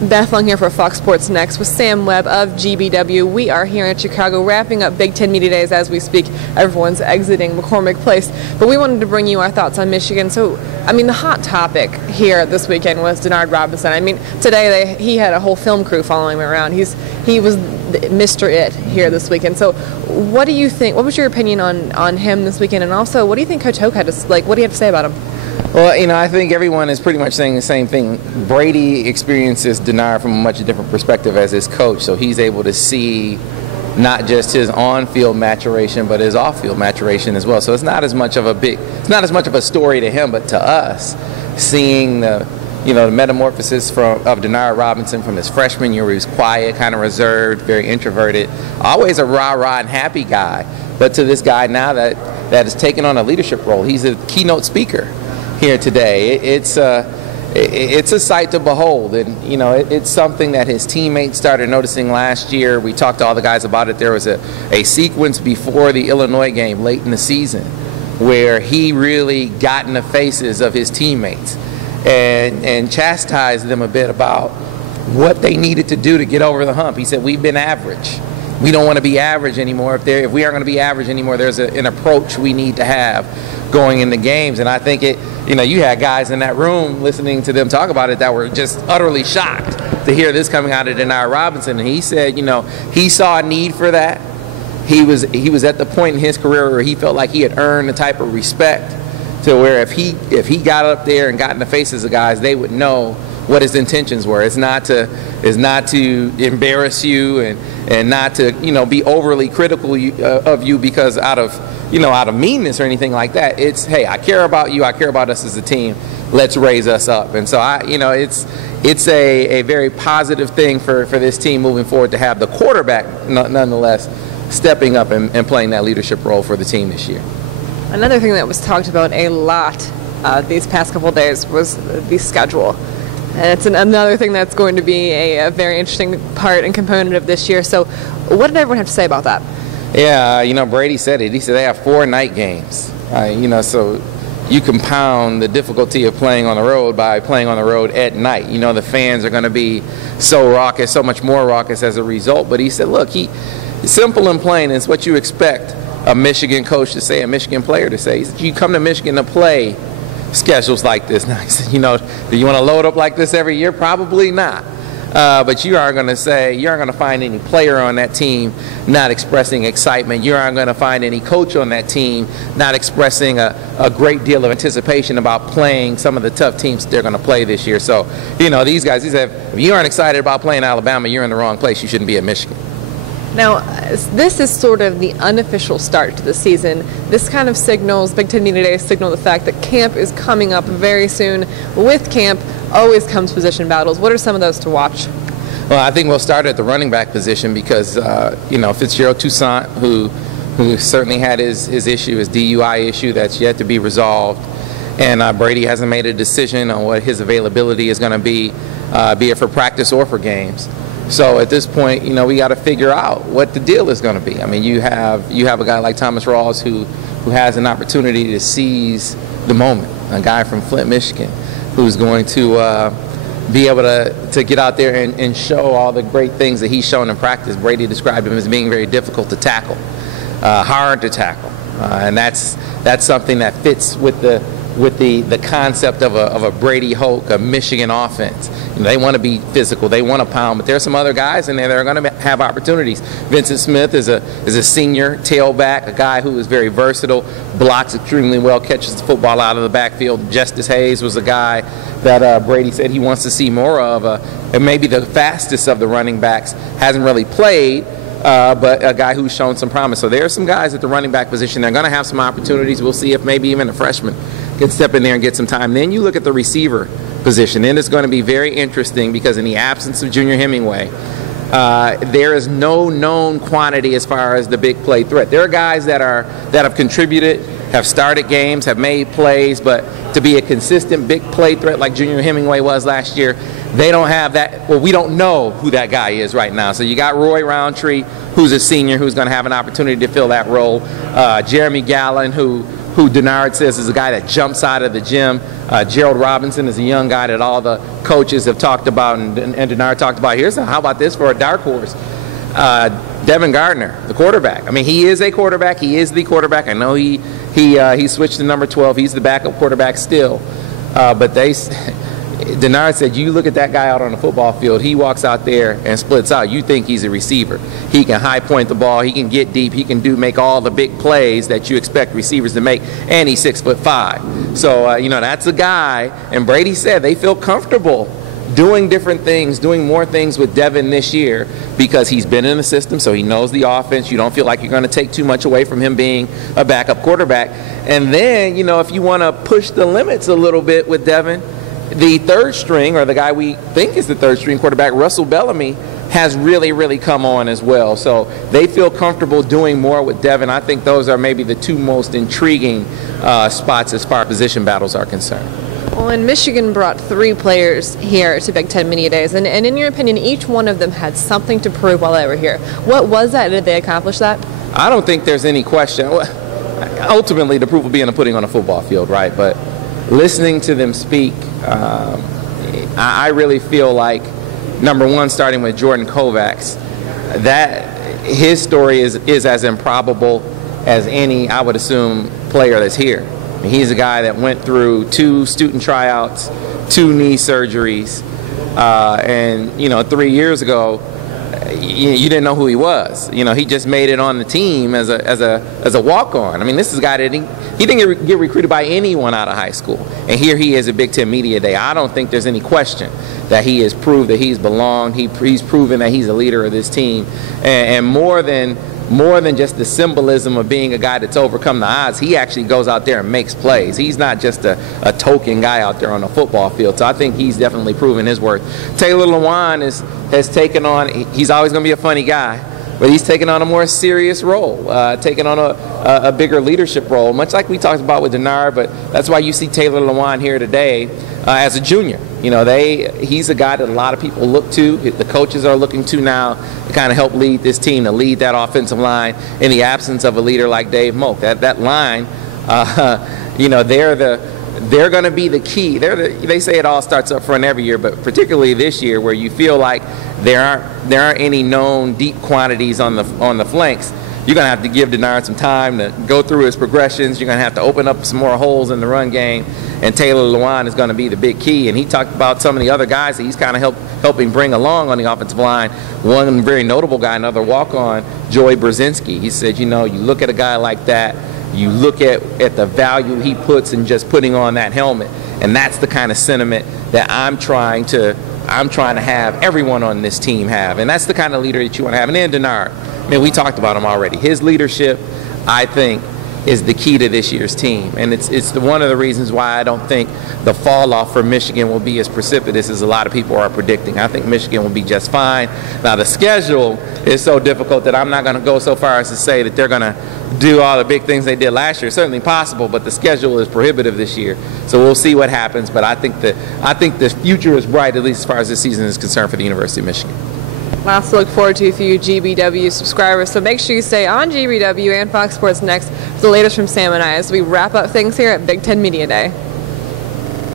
Beth Long here for Fox Sports Next with Sam Webb of GBW. We are here in Chicago wrapping up Big Ten Media Days as we speak. Everyone's exiting McCormick Place. But we wanted to bring you our thoughts on Michigan. So, I mean, the hot topic here this weekend was Denard Robinson. I mean, today he had a whole film crew following him around. He was Mr. It here this weekend. So what do you think? What was your opinion on him this weekend? And also, what do you think Coach Hoke had to, what do you have to say about him? Well, I think everyone is pretty much saying the same thing. Brady experiences Denard from a much different perspective as his coach, so he's able to see not just his on-field maturation, but his off-field maturation as well. So it's not as much of a story to him, but to us, seeing the metamorphosis of Denard Robinson from his freshman year, where he was quiet, kind of reserved, very introverted, always a rah-rah and happy guy, but to this guy now that has taken on a leadership role. He's a keynote speaker here today. It's a sight to behold, and it's something that his teammates started noticing last year. We talked to all the guys about it. There was a sequence before the Illinois game late in the season where he really got in the faces of his teammates and chastised them a bit about what they needed to do to get over the hump. He said, "We've been average. We don't want to be average anymore. If we aren't going to be average anymore, there's an approach we need to have going into games." And I think you had guys in that room listening to them talk about it that were just utterly shocked to hear this coming out of Denard Robinson. And he said, he saw a need for that. He was at the point in his career where he felt like he had earned the type of respect to where if he got up there and got in the faces of guys, they would know what his intentions were. It's not to embarrass you and not to be overly critical of you because out of meanness or anything like that. It's, hey, I care about you. I care about us as a team. Let's raise us up. And so it's a very positive thing for this team moving forward to have the quarterback nonetheless stepping up and playing that leadership role for the team this year. Another thing that was talked about a lot these past couple of days was the schedule. And it's another thing that's going to be a very interesting part and component of this year. So what did everyone have to say about that? Yeah, Brady said it. He said they have 4 night games. So you compound the difficulty of playing on the road by playing on the road at night. The fans are going to be so raucous, so much more raucous as a result. But he said, look, simple and plain is what you expect a Michigan coach to say, a Michigan player to say. He said, you come to Michigan to play schedules like this. Now, he said, do you want to load up like this every year? Probably not. But you aren't going to find any player on that team not expressing excitement. You aren't going to find any coach on that team not expressing a great deal of anticipation about playing some of the tough teams they're going to play this year. So, these guys, he said, if you aren't excited about playing Alabama, you're in the wrong place. You shouldn't be at Michigan. Now, this is sort of the unofficial start to the season. This kind of signals, Big Ten Media Days signal the fact that camp is coming up very soon. With camp always comes position battles. What are some of those to watch? Well, I think we'll start at the running back position because, Fitzgerald Toussaint, who certainly had his issue, his DUI issue that's yet to be resolved. And Brady hasn't made a decision on what his availability is going to be it for practice or for games. So at this point, we got to figure out what the deal is going to be. I mean, you have a guy like Thomas Rawls who has an opportunity to seize the moment, a guy from Flint, Michigan, who's going to be able to get out there and show all the great things that he's shown in practice. Brady described him as being very difficult to tackle, hard to tackle, and that's something that fits with the concept of a Brady Hoke, a Michigan offense. They want to be physical, they want to pound, but there's some other guys in there that are going to have opportunities. Vincent Smith is a senior tailback, a guy who is very versatile, blocks extremely well, catches the football out of the backfield. Justice Hayes was a guy that Brady said he wants to see more of, and maybe the fastest of the running backs, hasn't really played, but a guy who's shown some promise. So there are some guys at the running back position. They're going to have some opportunities. We'll see if maybe even a freshman can step in there and get some time. Then you look at the receiver position, and it's going to be very interesting because in the absence of Junior Hemingway, there is no known quantity as far as the big play threat. There are guys that have contributed, have started games, have made plays, but to be a consistent big play threat like Junior Hemingway was last year, they don't have that. Well, we don't know who that guy is right now. So you got Roy Roundtree, who's a senior, who's going to have an opportunity to fill that role. Jeremy Gallen, who who Denard says is a guy that jumps out of the gym. Gerald Robinson is a young guy that all the coaches have talked about, and Denard talked about. How about this for a dark horse? Devin Gardner, the quarterback. I mean, he is a quarterback. He is the quarterback. I know he switched to number 12. He's the backup quarterback still. But Denard said, you look at that guy out on the football field, he walks out there and splits out. You think he's a receiver. He can high point the ball. He can get deep. He can make all the big plays that you expect receivers to make. And he's 6'5". So, that's a guy. And Brady said they feel comfortable doing different things, doing more things with Devin this year because he's been in the system, so he knows the offense. You don't feel like you're going to take too much away from him being a backup quarterback. And then, if you want to push the limits a little bit with Devin, the third string, or the guy we think is the third string quarterback, Russell Bellamy, has really, really come on as well. So they feel comfortable doing more with Devin. I think those are maybe the two most intriguing spots as far as position battles are concerned. Well, and Michigan brought 3 players here to Big Ten Media Days, and in your opinion, each one of them had something to prove while they were here. What was that? Did they accomplish that? I don't think there's any question. Ultimately, the proof will be in the pudding on the football field, right? But listening to them speak, I really feel like, number one, starting with Jordan Kovacs, that his story is as improbable as any, I would assume, player that's here. He's a guy that went through 2 student tryouts, 2 knee surgeries, and 3 years ago, you didn't know who he was. He just made it on the team as a walk-on. I mean, this is a guy that he didn't get recruited by anyone out of high school, and here he is at Big Ten Media Day. I don't think there's any question that he has proved that he's belonged. He's proven that he's a leader of this team, and more than just the symbolism of being a guy that's overcome the odds, he actually goes out there and makes plays. He's not just a token guy out there on the football field. So I think he's definitely proven his worth. Taylor Lewan has taken on, he's always going to be a funny guy, but he's taken on a more serious role, taken on a bigger leadership role, much like we talked about with Denard, but that's why you see Taylor Lewan here today as a junior. He's a guy that a lot of people look to. The coaches are looking to now to kind of help lead this team, to lead that offensive line in the absence of a leader like Dave Moak. That line, they're going to be the key. They say it all starts up front every year, but particularly this year, where you feel like there aren't any known deep quantities on the flanks. You're going to have to give Denard some time to go through his progressions. You're going to have to open up some more holes in the run game. And Taylor Lewan is going to be the big key. And he talked about some of the other guys that he's kind of helping bring along on the offensive line. One very notable guy, another walk-on, Joey Brzezinski. He said, you look at a guy like that, you look at the value he puts in just putting on that helmet. And that's the kind of sentiment that I'm trying to have everyone on this team have. And that's the kind of leader that you want to have. And then Denard, we talked about him already. His leadership, I think, is the key to this year's team. And it's one of the reasons why I don't think the fall off for Michigan will be as precipitous as a lot of people are predicting. I think Michigan will be just fine. Now, the schedule is so difficult that I'm not going to go so far as to say that they're going to do all the big things they did last year. It's certainly possible, but the schedule is prohibitive this year. So we'll see what happens. But I think the future is bright, at least as far as this season is concerned, for the University of Michigan. Lots to look forward to for you GBW subscribers. So make sure you stay on GBW and Fox Sports Next for the latest from Sam and I as we wrap up things here at Big Ten Media Day.